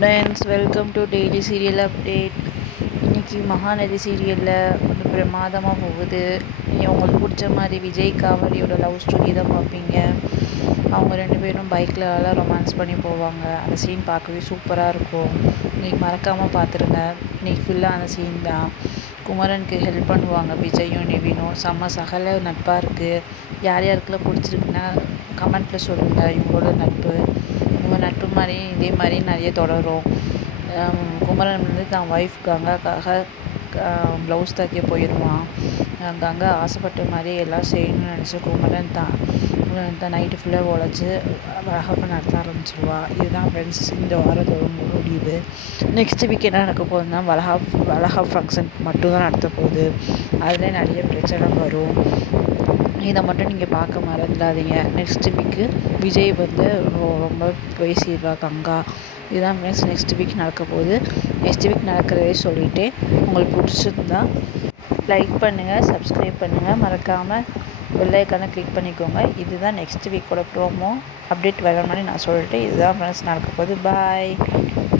Friends, welcome to daily serial update. இன்றைக்கி மகாநதி சீரியலில் வந்து பிரமாதமாக போகுது. நீங்கள் உங்களுக்கு பிடிச்ச மாதிரி விஜய் காவலியோட லவ் ஸ்டோரி தான் பார்ப்பீங்க. அவங்க ரெண்டு பேரும் பைக்கில் எல்லாம் ரொமான்ஸ் பண்ணி போவாங்க. அந்த சீன் பார்க்கவே சூப்பராக இருக்கும். இன்றைக்கி மறக்காமல் பார்த்துருங்க. இன்றைக்கி ஃபுல்லாக அந்த சீன் தான். குமரனுக்கு ஹெல்ப் பண்ணுவாங்க விஜயும் நிவினும். செம்ம சகல நட்பாக இருக்குது. யார் யாருக்கெல்லாம் பிடிச்சிருக்குன்னா கமெண்ட்டில் சொல்லுங்கள். இவங்களோட நட்பு இவங்க நட்பு மாதிரி இதே மாதிரி நிறைய தொடரும். குமரன் வந்து தான் ஒய்ஃப் கங்காக்காக ப்ளவுஸ் தைக்க போயிடுவான். கங்கா ஆசைப்பட்ட மாதிரி எல்லாம் செய்யணும்னு நினச்சி குமரன் தான் நைட்டு ஃபுல்லாக உழைச்சி வளகாப்பு நடத்த ஆரம்பிச்சிடுவா. இதுதான் ஃப்ரெண்ட்ஸ் இந்த வாரத்தோட முடிவு. நெக்ஸ்ட் வீக் என்ன நடக்க போகுதுன்னா வளகாப் ஃபங்க்ஷன் மட்டும்தான் நடத்த போகுது. அதில் நிறைய பிரச்சனை வரும். இதை மட்டும் நீங்கள் பார்க்க மறந்துடாதீங்க. நெக்ஸ்ட் வீக்கு விஜய் வந்து ரொம்ப பேசிடுவா கங்கா. இதுதான் ஃப்ரெண்ட்ஸ் நெக்ஸ்ட் வீக் நடக்க போகுது. நெக்ஸ்ட் வீக் நடக்கிறதே சொல்லிவிட்டு உங்களுக்கு பிடிச்சிருந்தா லைக் பண்ணுங்கள், சப்ஸ்கிரைப் பண்ணுங்கள், மறக்காமல் பெல் ஐக்கானை கிளிக் பண்ணிக்கோங்க. இதுதான் நெக்ஸ்ட் வீக்கோட ப்ரோமோ அப்டேட் வர மாதிரி நான் சொல்லிட்டு இதுதான் ஃப்ரெண்ட்ஸ் நடக்க போகுது. பாய்.